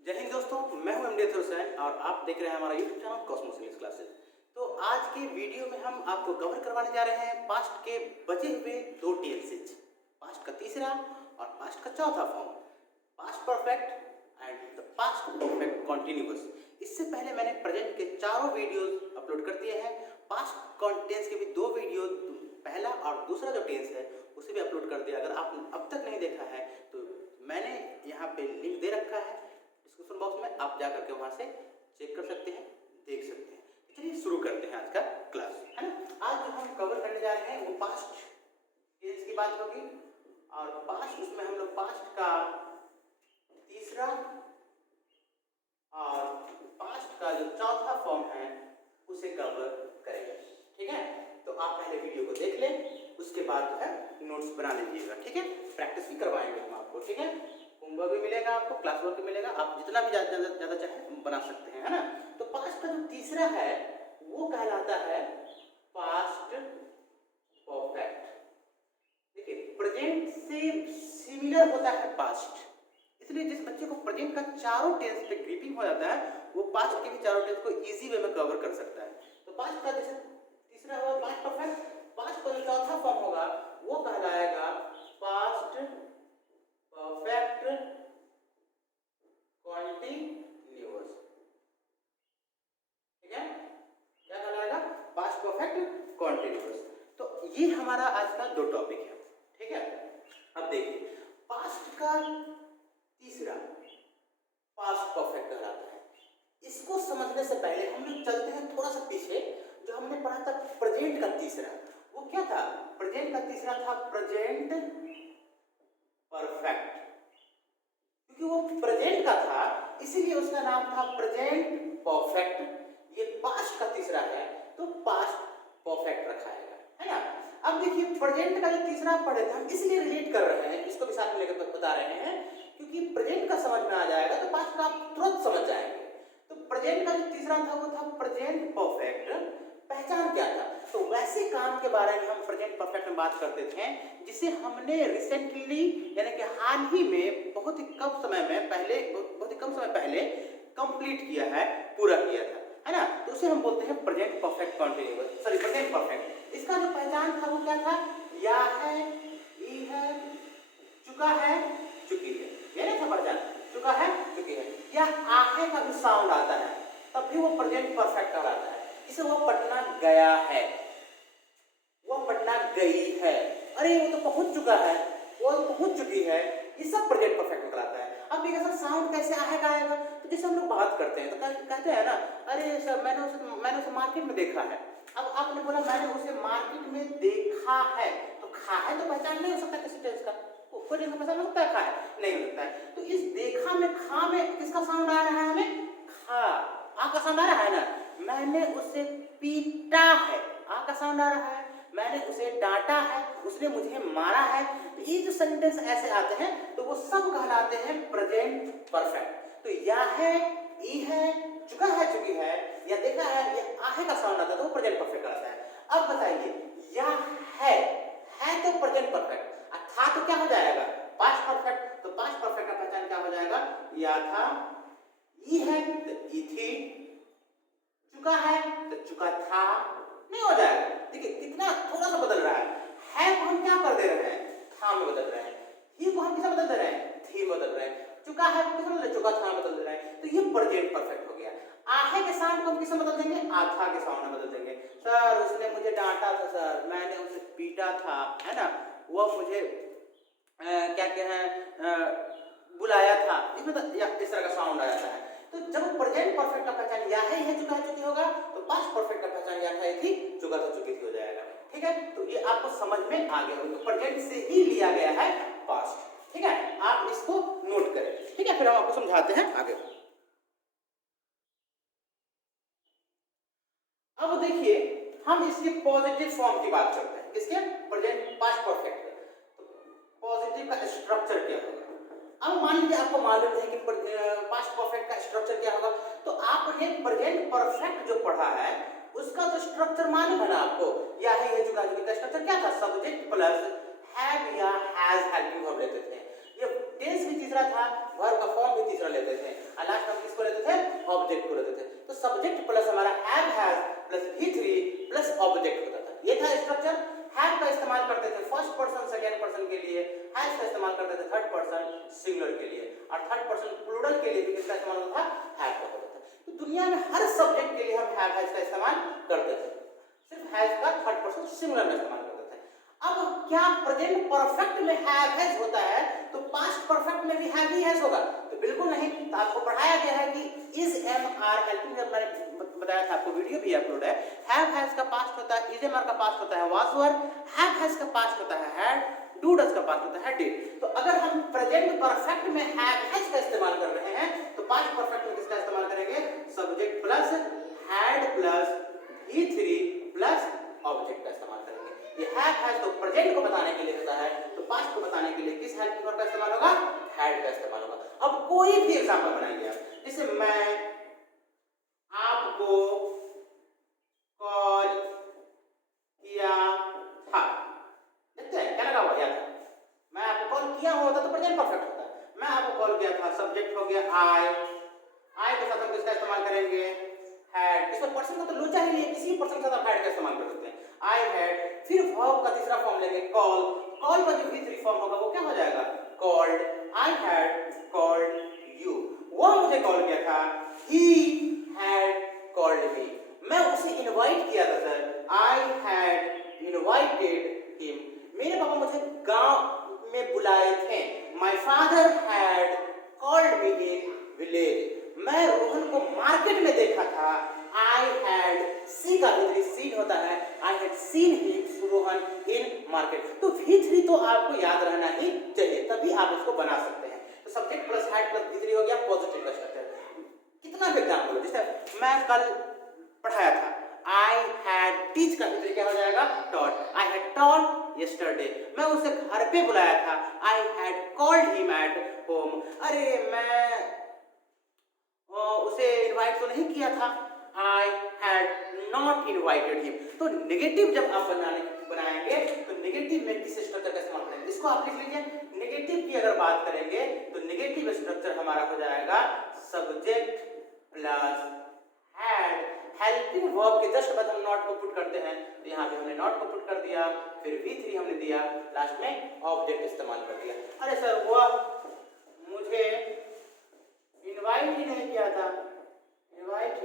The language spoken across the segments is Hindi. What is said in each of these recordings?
जय हिंद दोस्तों, मैं हूं एमडी हुसैन और आप देख रहे हैं हमारा YouTube channel Cosmos English classes. तो आज के वीडियो में हम आपको कवर करवाने जा रहे हैं पास्ट के बचे हुए दो टेंसेज, पास्ट का तीसरा और पास्ट का चौथा form, past perfect and the past perfect continuous. इससे पहले मैंने प्रेजेंट के चारों वीडियोस अपलोड कर दिए हैं। पास्ट टेंस के भी दो वीडियो, पहला और दूसरा जो टेंस है उसे भी अपलोड कर दिया। अगर आप अब तक नहीं देखा है तो मैंने यहाँ पे लिंक दे रखा है डिस्क्रिप्शन बॉक्स में, आप जा करके वहां से चेक कर सकते हैं, देख सकते हैं। चलिए शुरू करते हैं आज का क्लास, है ना। आज जो हम कवर करने जा रहे हैं वो पास्ट टेंस की बात होगी और पास्ट, उसमें हम लोग पास्ट का तीसरा और पास्ट का जो चौथा फॉर्म है उसे कवर करेंगे, ठीक है। तो आप पहले वीडियो को देख लें, उसके बाद जो है नोट्स बना लीजिएगा, ठीक है। प्रैक्टिस भी करवाएंगे हम आपको, ठीक है। होमवर्क भी मिलेगा आपको, क्लास वर्क भी मिलेगा, आप जितना भी ज्यादा चाहे बना सकते हैं, है ना। तो पास्ट का जो तीसरा है वो कहलाता है पास्ट परफेक्ट। देखिए, प्रेजेंट से सिमिलर होता है पास्ट, इसलिए जिस बच्चे को प्रेजेंट का चारों टेंस पे ग्रिपिंग हो जाता है वो पास्ट के भी चारों टेंस को इजी वे में कवर कर सकता है। तो पास्ट का जैसे तीसरा होगा पास्ट परफेक्ट, पास्ट का जो चौथा फॉर्म होगा वो कहलाएगा पास्ट परफेक्ट कॉन्टिन्यूअस, ठीक है। क्या कहलाएगा? Past perfect continuous. तो ये हमारा आज का दो टॉपिक है, ठीक है। अब देखिए, पास्ट का तीसरा पास्ट परफेक्ट कहलाता है। इसको समझने से पहले हम लोग चलते हैं थोड़ा सा पीछे। जो हमने पढ़ा था प्रेजेंट का तीसरा, वो क्या था? प्रेजेंट का तीसरा था प्रेजेंट परफेक्ट। क्योंकि वो प्रेजेंट का था इसीलिए उसका नाम था प्रेजेंट परफेक्ट। ये पास्ट का तीसरा है तो पास्ट परफेक्ट रखा है ना। अब देखिए, प्रेजेंट का जो तीसरा पढ़े थे हम इसलिए रिलेट कर रहे हैं, इसको भी साथ में लेकर बता रहे हैं क्योंकि प्रेजेंट का समझ में आ जाएगा तो पास्ट का आप तुरंत समझ जाएंगे। तो प्रेजेंट का जो तीसरा था वो था प्रेजेंट परफेक्ट। पहचान क्या था? तो वैसे काम के बारे में हम प्रेजेंट परफेक्ट में बात करते थे जिसे हमने रिसेंटली यानी कि हाल ही में बहुत ही कम समय पहले कंप्लीट किया है, पूरा किया था, है ना। तो उसे हम बोलते हैं present perfect continuous, sorry present perfect. इसका जो पहचान था वो क्या था? या है, ई है, चुका है, चुकी है, ये नहीं था पहचान। चुका है, चुकी है, या आहे का भी साउंड आता है तब भी वो प्रेजेंट परफेक्ट कहलाता है। इसे वो पटना गया है, वो पटना गई है, अरे वो तो पहुंच चुका है, वो तो पहुंच चुकी है, ये सब प्रेजेंट परफेक्ट में कहलाता है। अब देखिए सर, साउंड कैसे आहे का आएगा? तो जैसे हम लोग बात करते हैं तो कहते हैं ना, अरे सर मैंने उसे मार्केट में देखा है। अब आपने बोला मैंने उसे मार्केट में देखा है, तो खा है तो पहचान नहीं हो सकता किसी टेंस का, कोई टेंस का पहचान हो सकता है? खा है नहीं हो सकता है। तो इस देखा में खा में किसका साउंड आ रहा है? हमें खा, आ का साउंड आ रहा है ना। मैंने उसे पीटा है, आ का साउंड आ रहा है। मैंने उसे डांटा है, उसने मुझे मारा है। तो ये जो सेंटेंस ऐसे आते हैं तो वो सब कहलाते हैं प्रेजेंट परफेक्ट। तो या है, ई है, चुका है, चुकी है, या देखा है, ये आहे का साउंड आता है तो वो प्रेजेंट परफेक्ट कहलाता है। अब बताइए, या है तो प्रेजेंट परफेक्ट, था तो क्या हो जाएगा? Past perfect. तो पास्ट परफेक्ट का पहचान क्या हो जाएगा? या था, ई है तो ई थी, चुका है तो चुका था, नहीं हो जाएगा। देखिए कितना थोड़ा सा बदल रहा है को हम क्या कर दे रहे हैं? था में बदल रहे हैं। ही को हम किसे बदल दे रहे हैं? थी में बदल रहे हैं। चुका है को किसे बदल रहे हैं? चुका था में बदल रहे हैं। तो ये प्रेजेंट परफेक्ट हो गया। आहे के साउंड को हम किसे बदल देंगे? आथा के साउंड में बदल देंगे। सर उसने मुझे डांटा था, सर मैंने उसे पीटा था, है ना, वो मुझे क्या बुलाया था, इसमें तो इस तरह का साउंड आ जाता है। तो जब प्रेजेंट परफेक्ट का पहचान या है, चुका है, चुकी होगा, तो पास्ट परफेक्ट का पहचान या था, थी, चुका था, चुकी थी हो जाएगा, ठीक है। तो ये आपको समझ में आ गया, तो प्रेजेंट से ही लिया गया है पास्ट, ठीक है। आप इसको नोट करें, ठीक है। फिर हम आपको समझाते हैं आगे। अब देखिए, हम इसके पॉजिटिव फॉर्म की बात करते हैं, किसके? Present past perfect. पॉजिटिव का स्ट्रक्चर क्या होगा? अब मान लीजिए आपको मालूम है कि पास्ट परफेक्ट का स्ट्रक्चर क्या होगा, तो आपने प्रेजेंट परफेक्ट जो पढ़ा है उसका तो स्ट्रक्चर मालूम है ना आपको। या है, चुका है, का स्ट्रक्चर क्या था? सब्जेक्ट प्लस हैव या हैज हेल्पिंग वर्ब लेते थे। ये टेंस भी तीसरा था, वर्ब का फॉर्म भी तीसरा लेते थे। और लास्ट में हम किसको लेते थे, ऑब्जेक्ट को लेते थे। तो सब्जेक्ट प्लस हमारा has plus V3 plus object होता था, ये था स्ट्रक्चर। हैव का इस्तेमाल करते थे फर्स्ट पर्सन सेकंड पर्सन के लिए, हैज का इस्तेमाल करते थे थर्ड पर्सन सिंगुलर के लिए, और थर्ड पर्सन प्लूरल के लिए भी किसका इस्तेमाल होता था, हैव का होता था। तो दुनिया में हर सब्जेक्ट के लिए हम हैज का इस्तेमाल करते थे, सिर्फ हैज का थर्ड पर्सन सिंगुलर में इस्तेमाल करते थे। अब क्या प्रेजेंट परफेक्ट में हैज होता है तो पास्ट परफेक्ट में भी हैज होगा? तो बिल्कुल नहीं। तो आपको पढ़ाया गया है कि इज एम आर हेल्पिंग, जब मैंने बताया था आपको, वीडियो भी अपलोड है। हैज का पास्ट होता है, इज एम आर का पास्ट होता है वाज वर, हैज का पास्ट होता है हैड, डू डज का पास्ट होता है डिड। तो अगर हम प्रेजेंट परफेक्ट में हैज का इस्तेमाल कर रहे हैं तो पास्ट परफेक्ट में किसका इस्तेमाल करेंगे, subject plus had plus V3 plus object का इस्तेमाल करेंगे। ये हैज तो प्रेजेंट को बताने के लिए होता है, तो पास्ट को बताने के लिए किस हेल्पिंग वर्ब का इस्तेमाल होगा, हैड का इस्तेमाल होगा। अब कोई भी एग्जांपल बनाइए आप, जैसे मैं आपको कॉल किया था, देखते हैं क्या लगा हुआ याद है, मैं आपको कॉल किया होता तो प्रेजेंट परफेक्ट होता है। मैं आपको कॉल किया था, सब्जेक्ट हो गया आई के साथ हम किसका इस्तेमाल करेंगे, हैड। इसमें पर्सन का तो लोचा ही नहीं है, किसी भी पर्सन के साथ हैड का इस्तेमाल कर सकते हैं, आई हैड। फिर वर्ब का तीसरा फॉर्म लेंगे कॉल, कॉल का जो V3 फॉर्म होगा वो क्या हो जाएगा, called. I had called you, वो मुझे कॉल किया था, ही हैड कॉल्ड मी। मैं उसे इनवाइट किया था sir, I had invited him. मेरे पापा मुझे गांव में बुलाए थे, my father had called me in village. मैं रोहन को मार्केट में देखा था, आई हैड, सी का V3 सीन होता है, I had seen him Rohan in market. तो V3 तो आपको याद रहना ही चाहिए, तभी आप उसको बना सकते हैं। तो subject plus had plus V3 हो गया पॉजिटिव का स्ट्रक्चर। कितना भी एग्जांपल हो, जैसे मैं कल पढ़ाया था, आई हैड टीच का V3 क्या हो जाएगा, taught. I had taught yesterday, मैं उसे घर पे बुलाया था, I had called him at home. अरे मैं उसे इनवाइट तो नहीं किया था, I had not invited him. तो नेगेटिव जब आप बनाएंगे तो नेगेटिव में किस स्ट्रक्चर का इस्तेमाल करेंगे, इसको आप लिख लीजिए। नेगेटिव की अगर बात करेंगे तो नेगेटिव स्ट्रक्चर हमारा हो जाएगा subject plus had, helping verb के जस्ट बाद हम नॉट को पुट करते हैं, तो यहाँ पे हमने नॉट को पुट कर दिया, फिर V3 हमने दिया, लास्ट में ऑब्जेक्ट इस्तेमाल कर दिया। अरे सर वह मुझे इनवाइट ही नहीं किया था, इनवाइट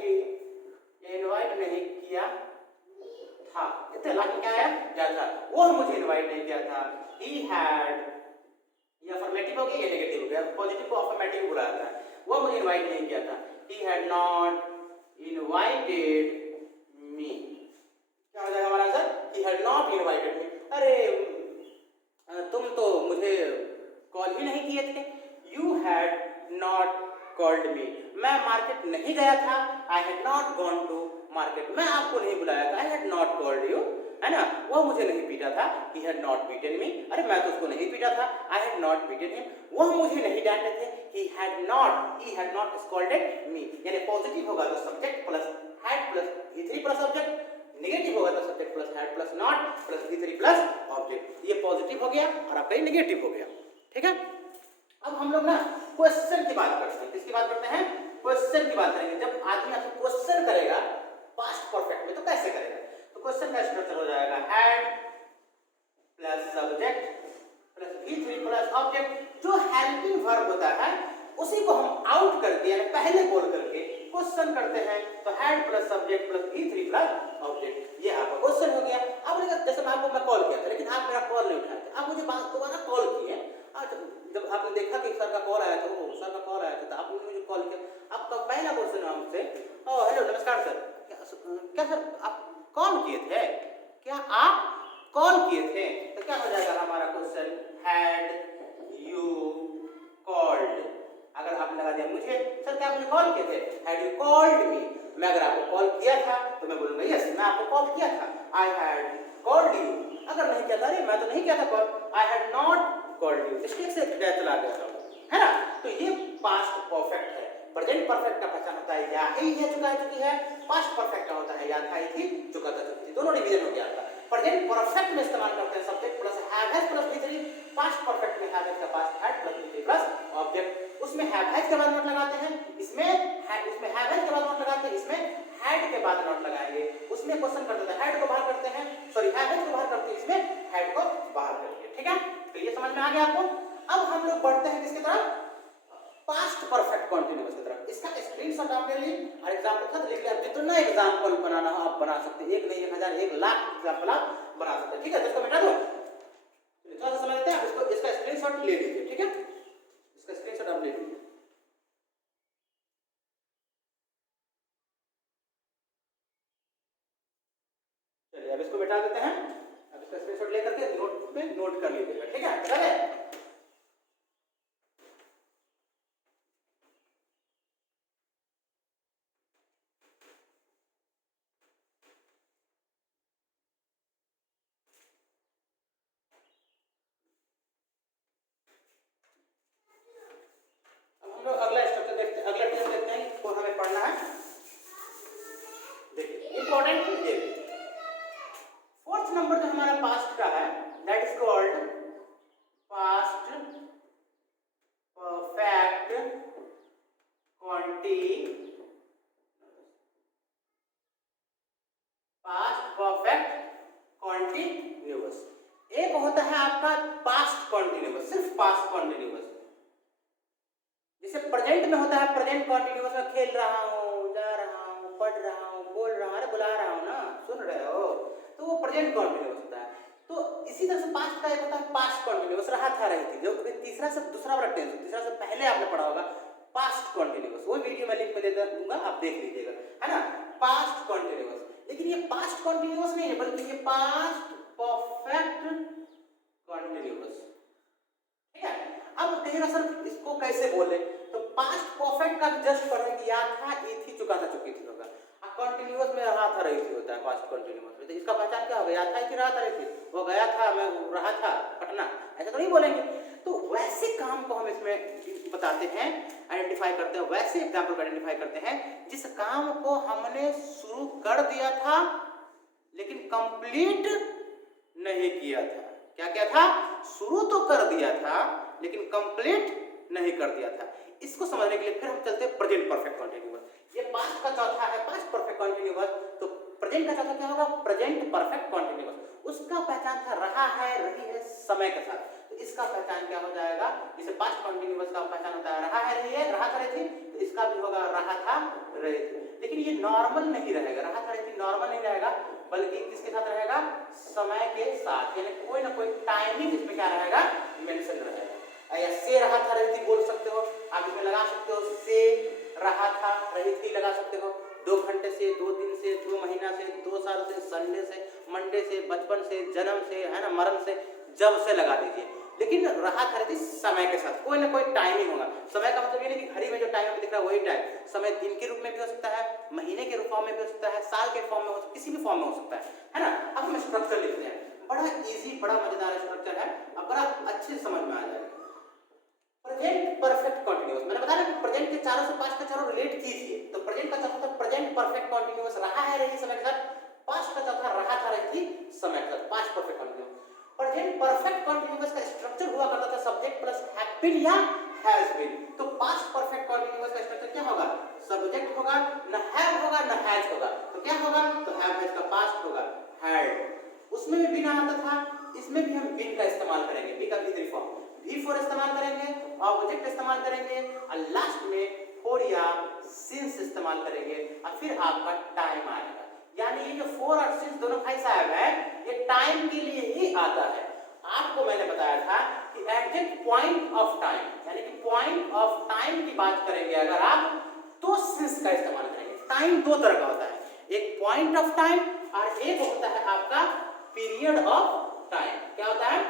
नहीं किया था, इतने लास्ट में क्या आया, क्या था, वो मुझे इनवाइट नहीं किया था। ही हैड, ये अफर्मेटिव हो गया, ये नेगेटिव हो गया, पॉजिटिव को अफर्मेटिव बुलाया जाता है। वो मुझे इनवाइट नहीं किया था, he had not invited me. क्या हो जाएगा हमारा answer, he had not invited me. अरे तुम तो मुझे कॉल ही नहीं किए थे, you had not called me. मैं मार्केट नहीं गया था, I had not gone to market. मैं आपको नहीं बुलाया था, I had not called you, है ना। वो मुझे नहीं पीटा था, he had not beaten me. अरे मैं तो उसको नहीं पीटा था, I had not beaten him. वो मुझे नहीं डांटे थे, ही हैड नॉट स्कॉल्डेड मी। यानी पॉजिटिव होगा तो subject plus had plus V3 plus object, negative होगा तो subject plus had plus not plus V3 plus object. ये पॉजिटिव हो गया और आपका ये नेगेटिव हो गया, ठीक है। अब हम लोग ना क्वेश्चन की बात करते हैं, किसकी बात करते हैं, क्वेश्चन की बात करेंगे। जब आदमी आपसे क्वेश्चन करेगा पास्ट परफेक्ट में तो कैसे करेगा, तो क्वेश्चन का स्ट्रक्चर हो जाएगा had plus subject plus V3 plus object. जो हेल्पिंग वर्ब होता है उसी को हम आउट करके यानी पहले बोल करके क्वेश्चन करते हैं, तो had plus subject plus V3 plus object, ये आपका क्वेश्चन हो गया। अब जैसे मैं कॉल किया था लेकिन आप मेरा कॉल नहीं उठाए थे, आप मुझे दोबारा कॉल किए। जब आपने देखा कि सर का कॉल आया था, वो सर का कॉल आया था, तो आपने मुझे कॉल किया। आपका पहला क्वेश्चन हमसे, ओह हेलो नमस्कार सर, क्या सर आप कॉल किए थे, क्या आप कॉल किए थे। तो क्या हो जाएगा हमारा क्वेश्चन, हैड यू कॉल्ड। अगर आपने लगा दिया मुझे, सर क्या आपने कॉल किए थे, हैड यू कॉल्ड मी। मैं अगर आपको कॉल किया था तो मैं बोलूंगा यस मैं आपको कॉल किया था, आई हैड कॉल्ड यू। अगर नहीं किया था, अरे मैं तो नहीं किया था call, I had not called you. Stage से चला गया था, है ना। तो ये पास्ट परफेक्ट है। प्रेजेंट परफेक्ट का पहचान होता है या ही है चुका है चुकी है, पास्ट परफेक्ट का होता है या था थी चुका था चुकी थी। दोनों डिवीजन हो गया था। प्रेजेंट परफेक्ट में इस्तेमाल करते हैं subject plus have has plus V3, past perfect में हैव हैज का past had plus V3 plus object. उसमें हैव हैज के बाद नॉट लगाते हैं, इसमें उसमें हैव के बाद नॉट लगाते हैं, इसमें हैड के बाद नॉट लगाएंगे। उसमें क्वेश्चन कर देते हैं हैड को बाहर करते हैं, सॉरी हैव को बाहर करते हैं, इसमें हैड को बाहर करते। ठीक है, तो ये समझ में आ गया आपको। अब हम लोग बढ़ते हैं किसकी तरफ, पास्ट परफेक्ट कंटीन्यूअस की तरफ। इसका स्क्रीनशॉट आपने ली और एग्जांपल के साथ लिख लिया। जितना एग्जांपल बनाना हो आप बना सकते हैं, एक नहीं 1000 1 लाख एग्जांपल आप बना सकते हैं। ठीक है, तो इसको मिटा दो, थोड़ा सा समझ लेते हैं। इसको इसका स्क्रीनशॉट ले लीजिए। ठीक है, इसका स्क्रीनशॉट आप ले लीजिए। चलिए अब इसको मिटा देते हैं। अब इसका स्क्रीनशॉट लेकर के नोट में नोट कर लीजिएगा। ठीक है, चले हम लोग अगला स्ट्रक्चर देखते हैं, अगला टेस्ट देखते हैं को हमें पढ़ना है। देखिए इंपॉर्टेंट चीज ये फोर्थ नंबर जो हमारा पास्ट का है that is called past perfect continuous. एक होता है आपका पास्ट कॉन्टिन्यूअस, सिर्फ पास्ट कॉन्टिन्यूअस। जैसे प्रेजेंट में होता है प्रेजेंट कॉन्टिन्यूअस में खेल रहा हूँ, जा रहा हूँ, पढ़ रहा हूँ, बोल रहा हूँ, अरे बुला रहा हूँ ना, सुन रहे हो, तो वो प्रेजेंट कॉन्टिन्यूअस होता है। तो इसी तरह से पास्ट का एक होता है पास्ट कॉन्टिन्यूअस, रहा था रही थी। जो तीसरा से दूसरा वाला टेंस, तीसरा से पहले आपने पढ़ा होगा पास्ट कॉन्टिन्यूअस, वो वीडियो मैं लिंक में दे दूंगा, आप देख लीजिएगा, है ना। पास्ट कॉन्टिन्यूअस, लेकिन ये पास्ट कॉन्टिन्यूअस नहीं है बल्कि ये पास्ट परफेक्ट कॉन्टिन्यूअस। ठीक है, अब कहिएगा सर इसको कैसे बोले, तो पास्ट परफेक्ट का जस्ट पढ़ेंगे, या था, ये थी, चुका था, चुकी थी होगा। अब कंटिन्यूअस में रहा था रही थी होता है पास्ट कंटिन्यूअस में, तो इसका पहचान क्या होगा, या था कि रहा था रही थी, वो गया था, मैं रहा था पटना, ऐसा तो नहीं बोलेंगे। तो वैसे काम को हम इसमें बताते हैं, आइडेंटिफाई करते हैं, वैसे एग्जाम्पल को आइडेंटिफाई करते हैं जिस काम को हमने शुरू कर दिया था लेकिन कंप्लीट नहीं किया था। क्या क्या था, शुरू तो कर दिया था लेकिन कंप्लीट नहीं कर दिया था। इसको समझने के लिए फिर हम चलते हैं प्रेजेंट परफेक्ट कंटीन्यूअस। ये पास्ट का चौथा है पास्ट परफेक्ट कंटीन्यूअस, तो प्रेजेंट का चौथा क्या होगा, प्रेजेंट परफेक्ट कंटीन्यूअस। उसका पहचान था रहा है, रही है, समय के साथ, तो इसका पहचान क्या हो जाएगा, जैसे पास्ट कंटीन्यूअस का पहचान होता है रहा है, रही है, रहा था, रही थी, तो इसका भी होगा रहा था, रही थी। लेकिन ये नॉर्मल नहीं रहेगा, रहा था, रही थी नॉर्मल नहीं रहेगा, बल्कि किसके साथ रहेगा, समय के साथ, यानी कोई ना कोई टाइमिंग इसमें क्या रहेगा, मेंशन रहेगा। या से रहा था रही थी बोल सकते हो आप, इसमें लगा सकते हो से रहा था रही थी लगा सकते हो, 2 घंटे से, 2 दिन से, 2 महीना से, 2 साल से, संडे से, मंडे से, बचपन से, जन्म से, है ना, मरण से, जब से लगा दीजिए। लेकिन रहा था रही थी समय के साथ, कोई ना कोई टाइमिंग होगा। समय का मतलब ये नहीं कि घड़ी में जो टाइम दिख रहा है वही टाइम, समय दिन के रूप में भी हो सकता है, महीने के फॉर्म में भी हो सकता है, साल के फॉर्म में हो सकता है, किसी भी फॉर्म में हो सकता है ना। अब हम स्ट्रक्चर लिखते हैं, बड़ा इजी, बड़ा मजेदार स्ट्रक्चर है, अब बड़ा अच्छे समझ में आ जाएगा। प्रेजेंट परफेक्ट कंटीन्यूअस, मैंने बताया कि प्रेजेंट के चारों से पास्ट का चारों रिलेट कीजिए, तो प्रेजेंट का चौथा प्रेजेंट परफेक्ट कंटीन्यूअस, रहा है, रही, समय के साथ। पास्ट का चौथा रहा था, रही थी, समय के साथ, past perfect continuous. Present perfect continuous का स्ट्रक्चर हुआ करता था सब्जेक्ट प्लस हैव बीन या हैज बीन। तो पास्ट परफेक्ट कंटीन्यूअस का स्ट्रक्चर क्या होगा, सब्जेक्ट होगा, न हैव होगा न हैज होगा, तो क्या होगा, तो हैव हैज का पास्ट होगा हैड। उसमें भी बिन आता था, इसमें भी हम बिन का इस्तेमाल करेंगे, बी का भी फॉर्म, भी फॉर इस्तेमाल करेंगे, ऑब्जेक्ट इस्तेमाल करेंगे, और लास्ट में फॉर या सिंस इस्तेमाल करेंगे, और फिर आपका टाइम आएगा। यानी ये जो फॉर और सिंस दोनों भाई साहब है, ये टाइम के लिए ही आता है। आपको मैंने बताया था कि एग्जैक्ट पॉइंट ऑफ टाइम, यानी कि पॉइंट ऑफ टाइम की बात करेंगे अगर आप, तो सिंस का इस्तेमाल करेंगे। टाइम 2 तरह का होता है, एक पॉइंट ऑफ टाइम और एक होता है आपका पीरियड ऑफ टाइम। क्या होता है,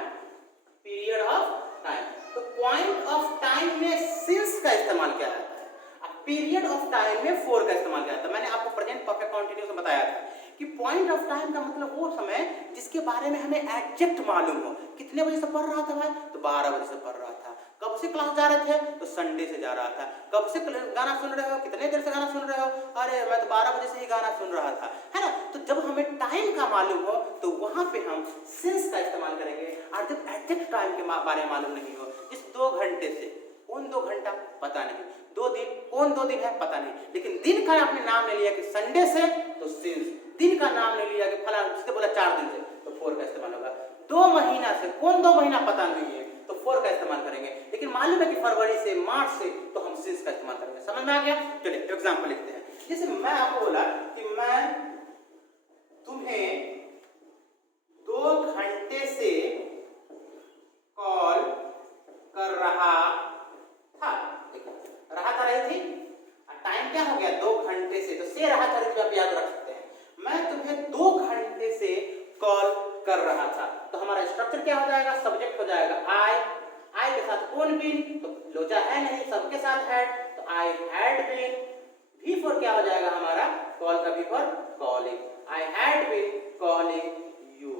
पीरियड ऑफ टाइम। तो पॉइंट ऑफ टाइम में सिंस का इस्तेमाल किया जाता है, अब पीरियड ऑफ टाइम में फॉर का इस्तेमाल किया जाता है। मैंने आपको प्रेजेंट परफेक्ट कंटीन्यूअस में बताया था कि पॉइंट ऑफ टाइम का मतलब वो समय जिसके बारे में हमें एग्जैक्ट मालूम हो, कितने बजे से पढ़ रहा था भाई, तो 12 बजे से पढ़ रहा था। कब से क्लास जा रहे थे, तो संडे से जा रहा था। कब से गाना सुन रहे हो, कितने देर से गाना सुन रहे हो, अरे मैं तो 12 बजे से ही गाना सुन रहा था, है ना। तो जब हमें टाइम का मालूम हो तो वहां पे हम सिंस का इस्तेमाल करेंगे। और जब एग्जैक्ट टाइम के बारे में मालूम नहीं हो, इस 2 घंटे से, कौन 2 घंटा पता नहीं, 2 दिन, कौन कौन 2 दिन है पता नहीं, लेकिन दिन का आपने नाम ले लिया कि संडे से तो सिंस, दिन का नाम ले लिया कि फला, जिसने बोला 4 दिन से तो फोर का इस्तेमाल होगा। 2 महीना से, कौन 2 महीना पता नहीं है तो फोर का इस्तेमाल करेंगे, लेकिन मालूम है कि फरवरी से मार्च से तो हम सिंस का इस्तेमाल करेंगे। समझ में आ गया? चलिए एग्जांपल लिखते हैं। जैसे मैं आपको बोला कि मैं तुम्हें 2 घंटे से कॉल कर रहा था, रहा था रही थी, टाइम क्या हो गया 2 घंटे से, तो से रहा था रही थी आप याद रख सकते हैं। मैं तुम्हें 2 घंटे से कॉल कर रहा था, तो हमारा स्ट्रक्चर क्या हो जाएगा, सब्जेक्ट हो जाएगा आई, आई के साथ कौन बीन, तो लोचा है नहीं, सबके साथ हैड, तो आई हैड बीन, भी फॉर क्या हो जाएगा हमारा कॉल का भी for calling, I had been calling you,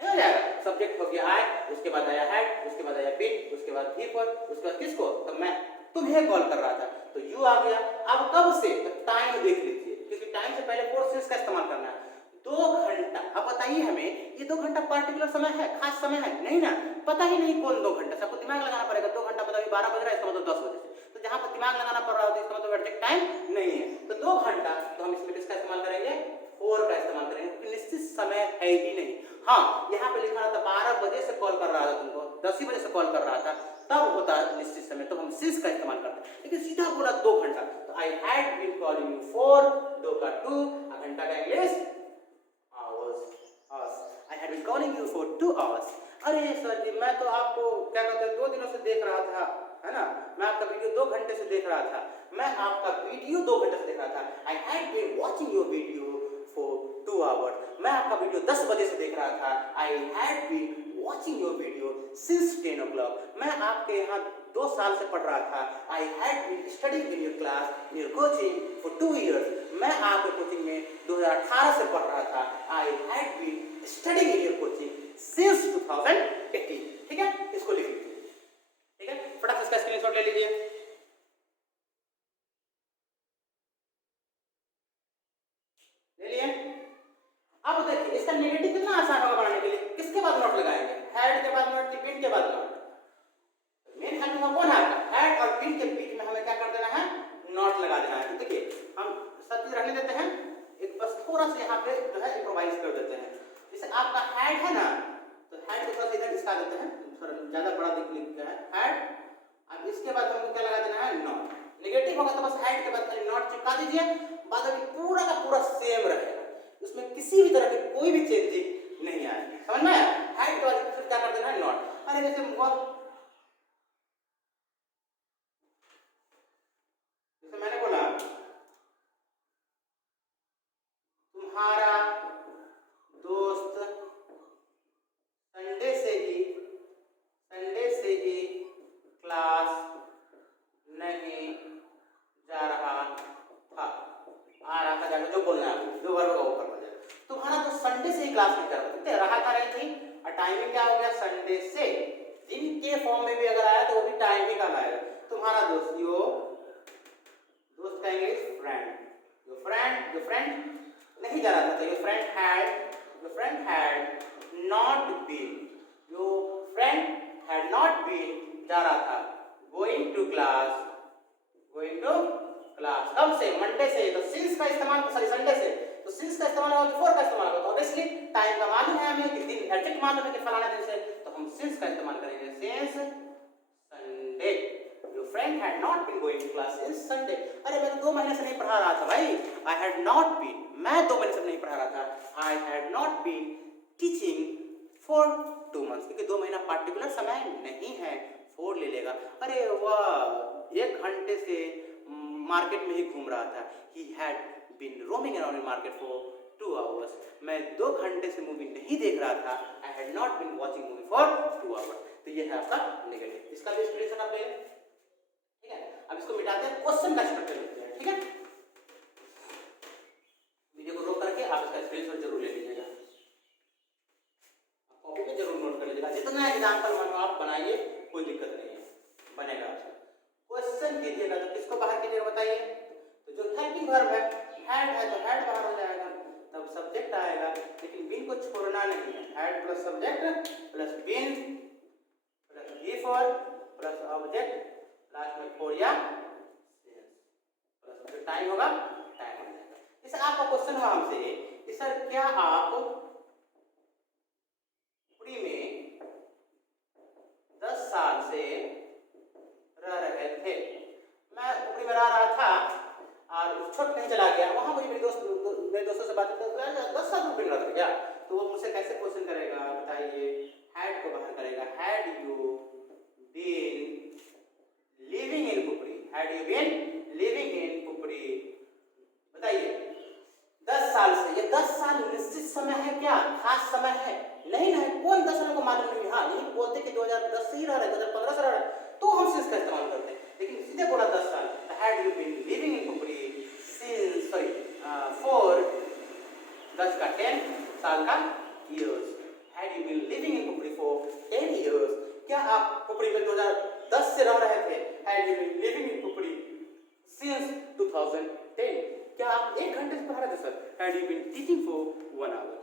नहीं हो जाएगा, सब्जेक्ट हो गया आई, उसके बाद आया हैड, उसके बाद आया बीन, उसके बाद भी फॉर, उसके बाद किसको, तो मैं तुम्हें कॉल कर रहा था तो यू आ गया। अब कब से, तो टाइम देख लीजिए, क्योंकि टाइम से पहले फोर सेंस का इस्तेमाल करना है। 2 घंटा, अब बताइए हमें ये 2 घंटा पार्टिकुलर समय है, खास समय है नहीं ना, पता ही नहीं कौन 2 घंटा, सबको दिमाग लगाना पड़ेगा। 2 घंटा मतलब 12 बज रहा है, इसका मतलब 10 बजे से, तो जहां पर दिमाग लगाना पड़ रहा होता है इसका मतलब एग्जैक्ट टाइम नहीं है। तो 2 घंटा, तो हम इसमें किसका इस्तेमाल करेंगे, फोर का इस्तेमाल करेंगे, क्योंकि निश्चित समय है ही नहीं। हाँ यहाँ पे लिखा था 12 बजे से कॉल कर रहा था तुमको, 10 ही बजे से कॉल कर रहा था, तब होता है निश्चित समय, तो हम सिंस का इस्तेमाल करते हैं। लेकिन सीधा बोला 2 घंटा, तो I had been calling you for, 2 का 2, घंटा का English hours, I had been calling you for 2 hours. अरे सर जी मैं तो आपको क्या कहते हैं 2 दिनों से देख रहा था, है ना, मैं आपका वीडियो 2 घंटे से देख रहा था, मैं आपका वीडियो 2 घंटे से देख रहा था, I had been watching your video for 2 hours, मैं आपका वीडियो 10 बजे से देख रहा था, I had been watching your video since 10 o'clock, मैं आपके यहाँ 2 साल से पढ़ रहा था, I had been studying in your class in your coaching for 2 years, मैं आपके कोचिंग में 2018 से पढ़ रहा था, I had been studying in your coaching since 2018। ठीक है, इसको लिख लीजिए, ठीक है, फटाफट से इसका स्क्रीनशॉट ले लीजिए। ले लिए? अब देखिए इसका नेगेटिव कितना आसान होगा बनाने के लिए, किसके बाद नॉट लगाएंगे, हैड के बाद नॉट, बिन के बाद नॉट, मेन हेल्प में कौन है आपका, हैड और बिन के बीच में हमें क्या कर देना है, नॉट लगा देना है। तो देखिए हम सब चीज रखने देते हैं, एक बस थोड़ा सा यहाँ पे जो है इम्प्रोवाइज कर देते हैं। जैसे आपका हैड है ना, तो हैड को थोड़ा सा इधर खिसका देते हैं, ज्यादा बड़ा लिख गया है हैड, अब इसके बाद हमको क्या लगा देना है नॉट, नेगेटिव होगा तो बस हैड के बाद नॉट चिपका दीजिए, बाद में पूरा का पूरा सेम रहेगा, उसमें किसी भी तरह की कोई भी चेंजिंग नहीं आएगी। समझ में आया? हैड के बाद फिर क्या कर देना है नॉट। अरे जैसे मैंने बोला तुम्हारा दोस्त संडे से ही क्लास नहीं जा रहा था, आ रहा था जाकर जो बोलना है जो वर्ब का ऊपर बोल जाए, तुम्हारा तो संडे से ही क्लास नहीं कर रहा था रही थी, और टाइमिंग क्या हो गया फ्राइडे से, दिन के फॉर्म में भी अगर आया तो वो भी टाइम ही का आएगा। तुम्हारा दोस्त, यो दोस्त का इंग्लिश फ्रेंड, your friend नहीं जा रहा था, तो your friend had not been, your friend had not been जा रहा था, going to class कब से, मंडे से, तो since का इस्तेमाल, सॉरी संडे से, तो since का इस्तेमाल होगा बिफोर का इस्तेमाल होगा, तो ऑब्वियसली टाइम का मालूम है हमें कि दिन एग्जैक्ट मालूम है कि फलाना दिन से, तो हम since का इस्तेमाल करेंगे, since Sunday, your friend had not been going to class since Sunday। अरे मैं तो 2 महीने से नहीं पढ़ा रहा था भाई, I had not been, मैं 2 महीने से नहीं पढ़ा रहा था, I had not been teaching for 2 months, क्योंकि 2 महीना पार्टिकुलर समय नहीं है, 4 ले लेगा। अरे वाह 1 घंटे से मार्केट में ही घूम रहा था, he had been roaming around in market for 2 hours, मैं 2 घंटे से मूवी नहीं देख रहा था, I had not been watching movie for 2 hours। तो ये है आपका नेगेटिव, इसका भी एक्सप्लेनेशन आप ले लें, ठीक है। अब इसको मिटाते हैं, क्वेश्चन का स्ट्रक्चर लिखते हैं, ठीक है। वीडियो को रोक करके आप इसका स्क्रीनशॉट जरूर ले लीजिएगा, कॉपी पे जरूर नोट कर लीजिएगा, जितना एग्जांपल मानो आप बनाइए कोई दिक्कत नहीं है, बनेगा आपसे। क्वेश्चन कीजिएगा तो किसको बाहर कीजिएगा बताइए, तो जो हेल्पिंग वर्ब है हैड है तो हैड बाहर हो जाएगा, तब सब्जेक्ट आएगा, लेकिन बीन को छोड़ना नहीं है, had plus subject plus been plus V four plus object, last में फोर या सेंस, हुआ हमसे कि सर क्या आप पुरी में 10 साल से रह रहे थे? मैं पुरी में रह रहा था और छोट नहीं चला गया, वहां मुझे मेरे दोस्तों से बात करते 10 साल पुरी में रह रहा था क्या? तो वो मुझसे कैसे क्वेश्चन करेगा बताइए, हैड को बाहर करेगा, had you been living in Pupri, had you been living in Pupri, बताइए 10 साल से। ये 10 साल निश्चित समय है क्या, खास समय है? नहीं नहीं, कौन 10 सालों को मालूम नहीं। हाँ यही बोलते कि 2010 से ही रह रहे, 2015 से रह रहे, तो हम सिंस का इस्तेमाल करते हैं, लेकिन सीधे बोला 10 साल, had you been living in Pupri since sorry for 10 का 10 साल का years, had you been living in Pupri for 10 years, क्या आप पुपरी में 2010 से रह रहे थे? had you been living in Pupri since 2010, क्या आप 1 घंटे से पढ़ा रहे थे sir? had you been teaching for 1 hour।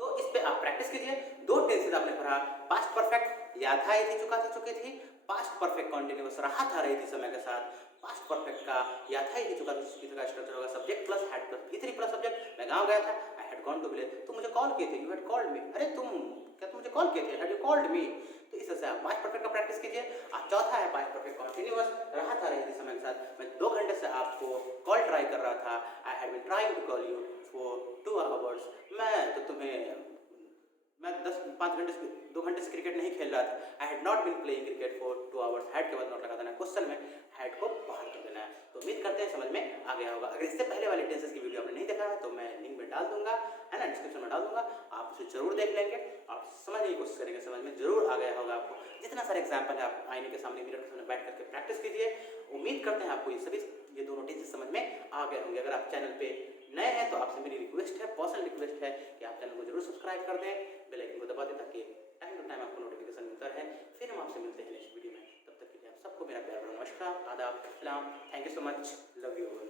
तो इस पे आप प्रैक्टिस कीजिए। 2 टेंसेस आपने पढ़ा, पास्ट परफेक्ट याद था थी चुके थी, पास्ट परफेक्ट कंटिन्यूअस रहा था रही थी समय के साथ, पास्ट परफेक्ट का या था ही चुका का स्ट्रक्चर होगा subject plus had plus V3 plus subject. मैं गांव गया था, I had gone to village, तुम मुझे कॉल किए थे, यू हैड कॉल्ड मी, अरे तुम क्या तुम मुझे कॉल किए थे, हैड यू कॉल्ड मी। तो इस तरह से आप पास्ट परफेक्ट का प्रैक्टिस कीजिए। और चौथा है पास्ट परफेक्ट कंटीन्यूअस रहा था रही थी समय के साथ, मैं 2 घंटे से आपको कॉल ट्राई कर रहा था, I had been trying to call you for 2 hours, मैं 2 घंटे से क्रिकेट नहीं खेल रहा था, I had not been playing cricket for 2 hours, had के बाद नोट लगा देना क्वेश्चन में, हैड को बाहर कर देना है। तो उम्मीद करते हैं समझ में आ गया होगा। अगर इससे पहले वाले टेंसेस की वीडियो आपने नहीं देखा है तो मैं लिंक में डाल दूंगा, है ना, डिस्क्रिप्शन में डाल दूंगा, आप उसे जरूर देख लेंगे, आप समझने की कोशिश करेंगे, समझ में जरूर आ गया होगा आपको। जितना सारे एग्जाम्पल है आप आईने के सामने मिरर के सामने बैठ करके प्रैक्टिस कीजिए। उम्मीद करते हैं आपको ये दोनों टेंसेस समझ में आ गए होंगे। अगर आप चैनल पे नए हैं तो आपसे मेरी रिक्वेस्ट है, पर्सनल रिक्वेस्ट है कि आप चैनल को जरूर सब्सक्राइब कर दें, बेल आइकन को दबा दें ताकि टाइम टू टाइम आपको नोटिफिकेशन मिलता रहे। फिर हम आपसे मिलते हैं नेक्स्ट वीडियो में, तब तक के लिए आप सबको मेरा प्यार भरा नमस्कार, आदाब, सलाम, thank you so much, love you all.